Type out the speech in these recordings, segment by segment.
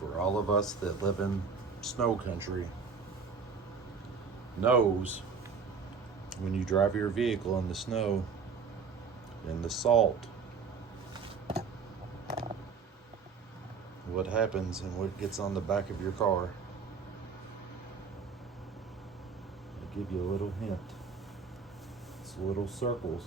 For all of us that live in snow country, knows when you drive your vehicle in the snow, in the salt, what happens and what gets on the back of your car. I'll give you a little hint. It's little circles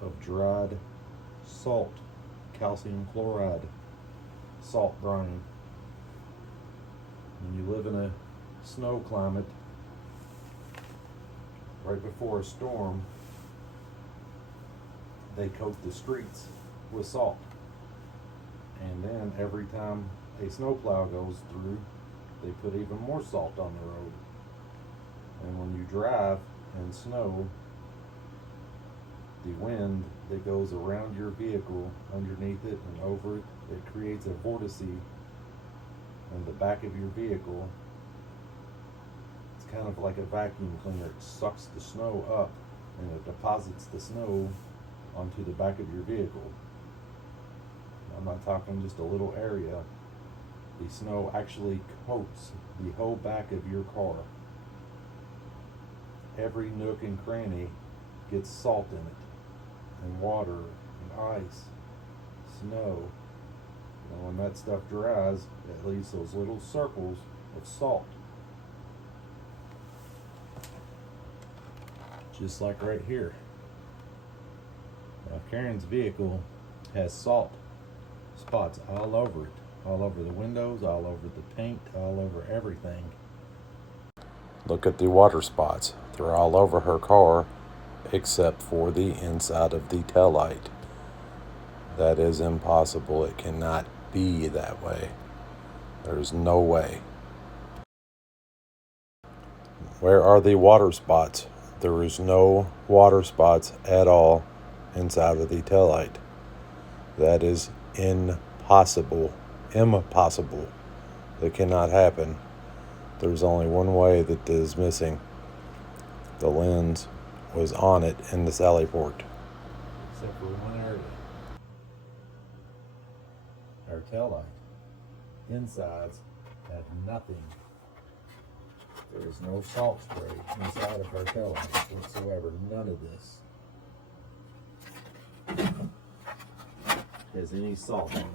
of dried salt, calcium chloride, salt brine. When you live in a snow climate, right before a storm, they coat the streets with salt. And then every time a snowplow goes through, they put even more salt on the road. And when you drive in snow, the wind that goes around your vehicle, underneath it and over it, it creates a vortice in the back of your vehicle. It's kind of like a vacuum cleaner. It sucks the snow up and it deposits the snow onto the back of your vehicle. I'm not talking just a little area. The snow actually coats the whole back of your car. Every nook and cranny gets salt in it, and water, and ice, snow. And when that stuff dries, it leaves those little circles of salt. Just like right here. Now Karen's vehicle has salt spots all over it, all over the windows, all over the paint, all over everything. Look at the water spots. They're all over her car except for the inside of the taillight. That is impossible. It cannot be that way. There's no way. Where are the water spots? There is no water spots at all inside of the taillight. That is impossible. Impossible. That cannot happen. There's only one way that this is missing. The lens was on it in the sallyport. Except for one area. Our taillight. Insides have nothing. There is no salt spray inside of our taillight whatsoever. None of this has any salt on it.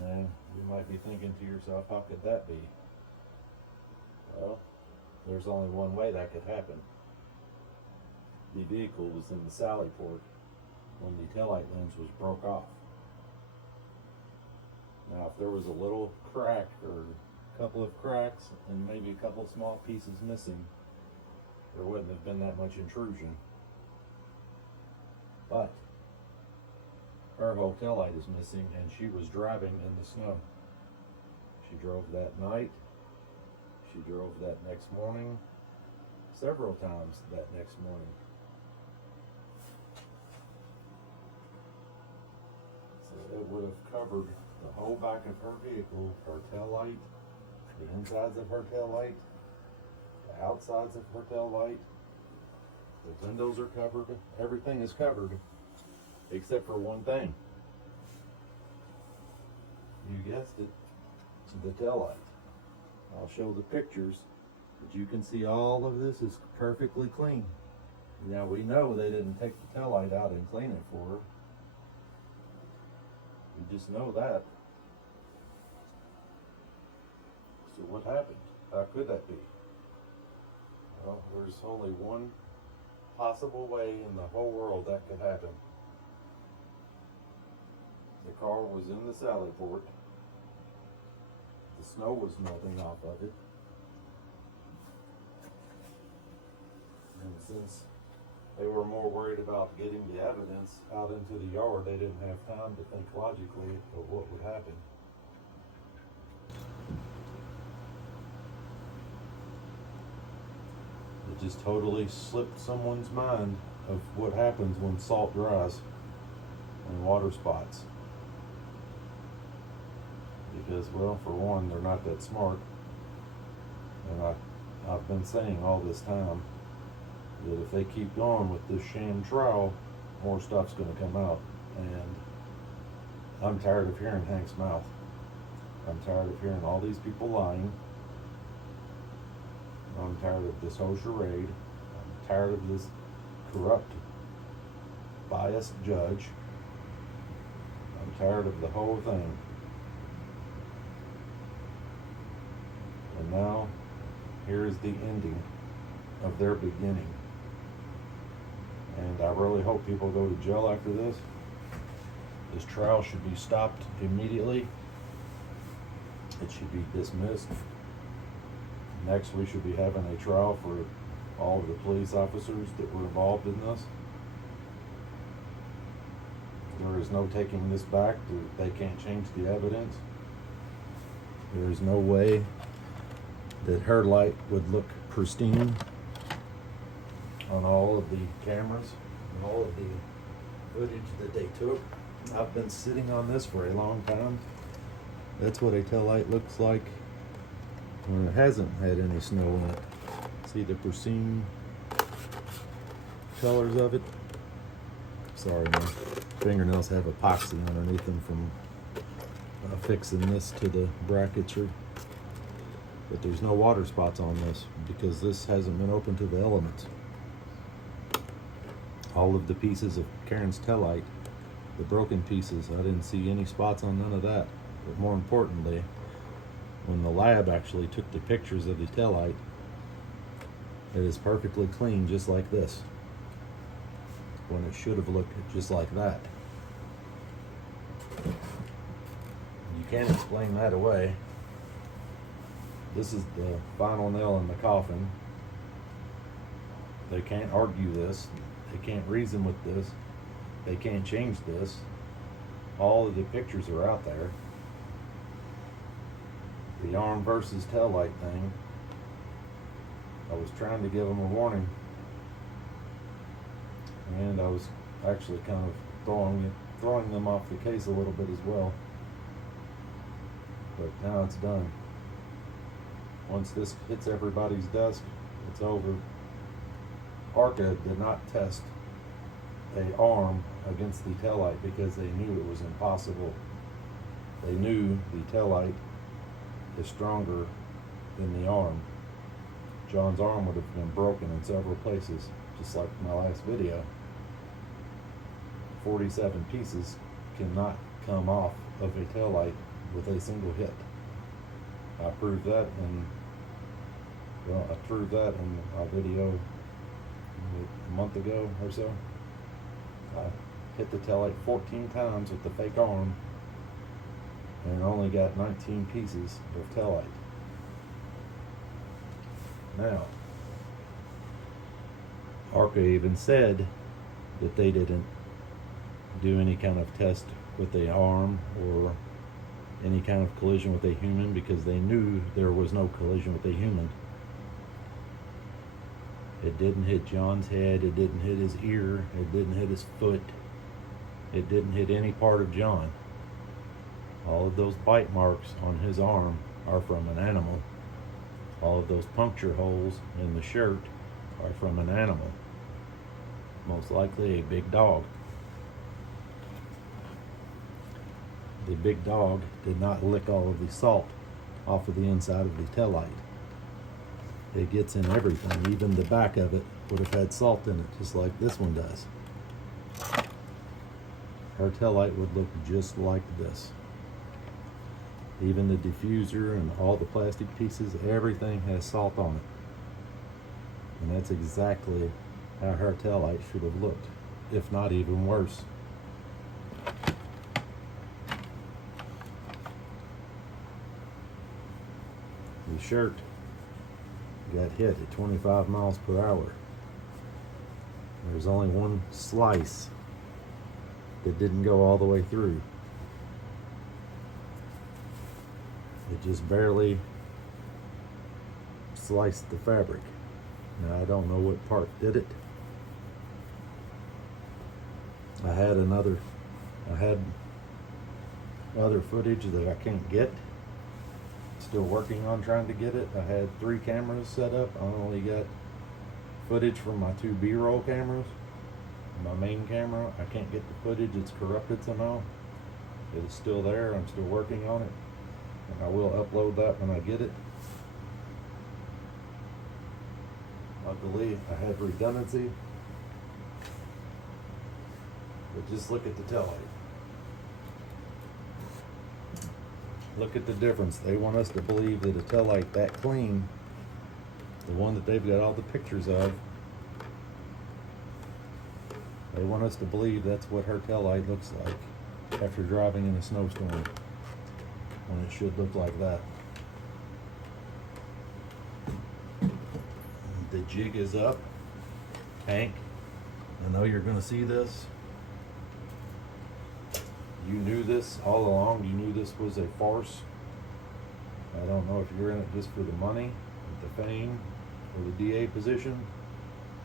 Now, you might be thinking to yourself, how could that be? Well, there's only one way that could happen. The vehicle was in the sallyport when the taillight lens was broke off. Now, if there was a little crack or a couple of cracks and maybe a couple small pieces missing, there wouldn't have been that much intrusion. But her whole taillight is missing, and she was driving in the snow. She drove that night. She drove that next morning, several times that next morning. So it would have covered the whole back of her vehicle, her taillight, the insides of her taillight, the outsides of her taillight. The windows are covered. Everything is covered except for one thing. You guessed it, the taillight. I'll show the pictures, but you can see all of this is perfectly clean. Now we know they didn't take the taillight out and clean it for her. We just know that. So what happened? How could that be? Well, there's only one possible way in the whole world that could happen. The car was in the sallyport. The snow was melting off of it. And since they were more worried about getting the evidence out into the yard, they didn't have time to think logically of what would happen. It just totally slipped someone's mind of what happens when salt dries and water spots. Because, well, for one, they're not that smart. And I've been saying all this time that if they keep going with this sham trial, more stuff's going to come out. And I'm tired of hearing Hank's mouth. I'm tired of hearing all these people lying. I'm tired of this whole charade. I'm tired of this corrupt, biased judge. I'm tired of the whole thing. And now, here is the ending of their beginning. And I really hope people go to jail after this. This trial should be stopped immediately. It should be dismissed. Next, we should be having a trial for all of the police officers that were involved in this. There is no taking this back. They can't change the evidence. There is no way that her light would look pristine on all of the cameras and all of the footage that they took. I've been sitting on this for a long time. That's what a taillight looks like when it hasn't had any snow in it. See the pristine colors of it? Sorry, my fingernails have epoxy underneath them from fixing this to the bracketry. But there's no water spots on this because this hasn't been open to the elements. All of the pieces of Karen's taillight, the broken pieces, I didn't see any spots on none of that. But more importantly, when the lab actually took the pictures of the taillight, it is perfectly clean, just like this, when it should have looked just like that. You can't explain that away. This is the final nail in the coffin. They can't argue this. They can't reason with this. They can't change this. All of the pictures are out there. The arm versus taillight thing, I was trying to give them a warning, and I was actually kind of throwing them off the case a little bit as well. But now it's done. Once this hits everybody's desk, it's over. ARCA did not test an arm against the taillight because they knew it was impossible. They knew the taillight is stronger than the arm. John's arm would have been broken in several places, just like my last video. 47 pieces cannot come off of a taillight with a single hit. I proved that in a video a month ago or so. I hit the taillight 14 times with the fake arm and only got 19 pieces of taillight. Now, ARCA even said that they didn't do any kind of test with the arm or any kind of collision with a human because they knew there was no collision with a human. It didn't hit John's head, it didn't hit his ear, it didn't hit his foot, it didn't hit any part of John. All of those bite marks on his arm are from an animal. All of those puncture holes in the shirt are from an animal. Most likely a big dog. The big dog did not lick all of the salt off of the inside of the taillight. It gets in everything, even the back of it would have had salt in it, just like this one does. Her taillight would look just like this. Even the diffuser and all the plastic pieces, everything has salt on it. And that's exactly how her taillight should have looked, if not even worse. The shirt got hit at 25 miles per hour. There's only one slice that didn't go all the way through. It just barely sliced the fabric. Now I don't know what part did it. I had other footage that I can't get. Still working on trying to get it. I had 3 cameras set up. I only got footage from my 2 B-roll cameras. My main camera, I can't get the footage. It's corrupted somehow. It is still there. I'm still working on it, and I will upload that when I get it. Luckily, I have redundancy. But just look at the taillight. Look at the difference. They want us to believe that a taillight that clean, the one that they've got all the pictures of, they want us to believe that's what her taillight looks like after driving in a snowstorm, when it should look like that. The jig is up. Hank, I know you're going to see this. You knew this all along. You knew this was a farce. I don't know if you're in it just for the money, the fame, or the DA position.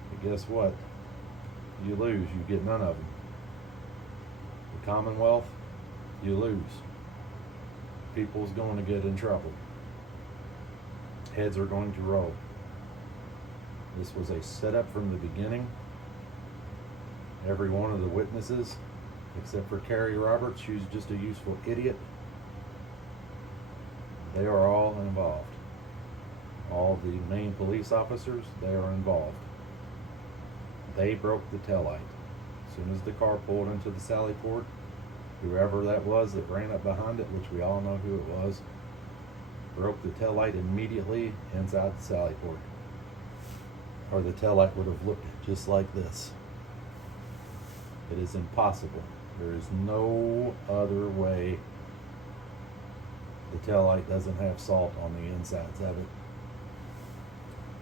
But guess what? You lose. You get none of them. The Commonwealth, you lose. People's going to get in trouble. Heads are going to roll. This was a setup from the beginning. Every one of the witnesses, except for Carrie Roberts, she's just a useful idiot. They are all involved. All the main police officers, they are involved. They broke the taillight. As soon as the car pulled into the sallyport, whoever that was that ran up behind it, which we all know who it was, broke the taillight immediately inside the sallyport. Or the taillight would have looked just like this. It is impossible. There is no other way the taillight doesn't have salt on the insides of it.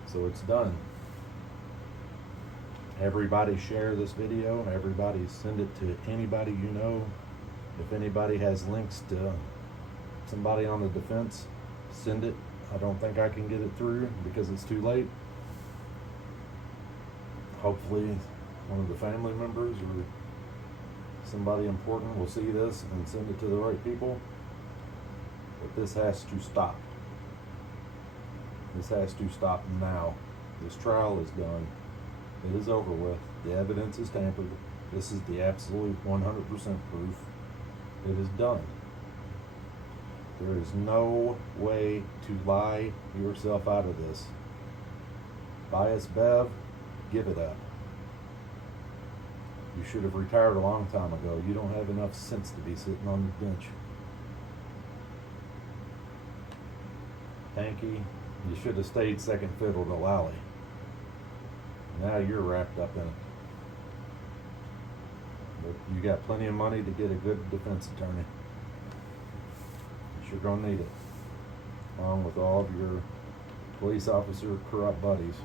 So it's done. Everybody share this video. Everybody send it to anybody you know. If anybody has links to somebody on the defense, send it. I don't think I can get it through because it's too late. Hopefully one of the family members or somebody important will see this and send it to the right people. But this has to stop. This has to stop now. This trial is done. It is over with. The evidence is tampered. This is the absolute 100% proof. It is done. There is no way to lie yourself out of this. Bias Bev, give it up. You should have retired a long time ago. You don't have enough sense to be sitting on the bench. Hanky, you should have stayed second fiddle to Lally. Now you're wrapped up in it. But you got plenty of money to get a good defense attorney. You're gonna need it, along with all of your police officer corrupt buddies.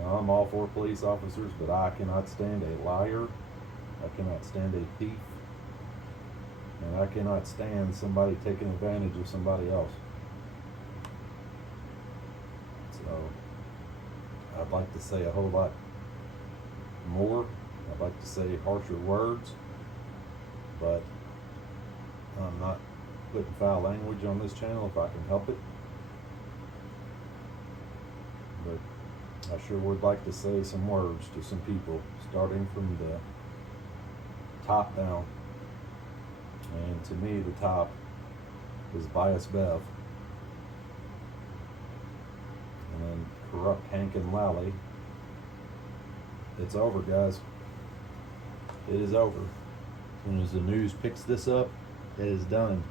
Now, I'm all for police officers, but I cannot stand a liar. I cannot stand a thief. And I cannot stand somebody taking advantage of somebody else. So, I'd like to say a whole lot more. I'd like to say harsher words, but I'm not putting foul language on this channel if I can help it. But I sure would like to say some words to some people, starting from the top down. And to me, the top is Bias Bev. And then corrupt Hank and Lally. It's over, guys. It is over. As soon as the news picks this up, it is done.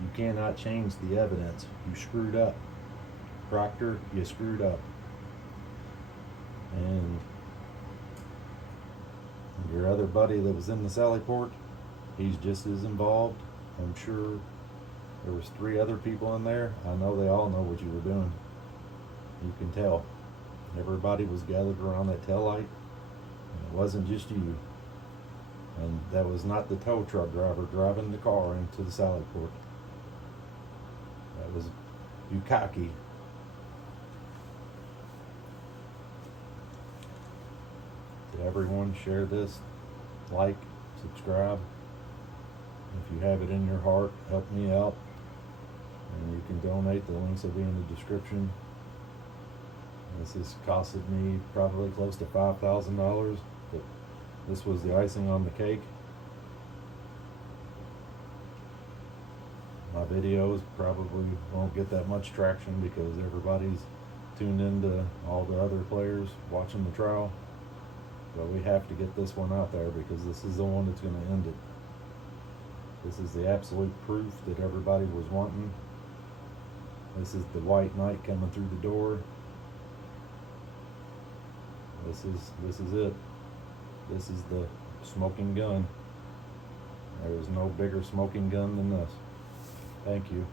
You cannot change the evidence. You screwed up. Proctor, you screwed up. And your other buddy that was in the sallyport, he's just as involved. I'm sure there was 3 other people in there. I know they all know what you were doing. You can tell. Everybody was gathered around that taillight, and it wasn't just you. And that was not the tow truck driver driving the car into the sallyport. That was Bukaki. To everyone, share this, like, subscribe. If you have it in your heart, help me out. And you can donate. The links will be in the description. This has costed me probably close to $5,000, but this was the icing on the cake. My videos probably won't get that much traction because everybody's tuned into all the other players watching the trial. But we have to get this one out there because this is the one that's going to end it. This is the absolute proof that everybody was wanting. This is the white knight coming through the door. This is it. This is the smoking gun. There is no bigger smoking gun than this. Thank you.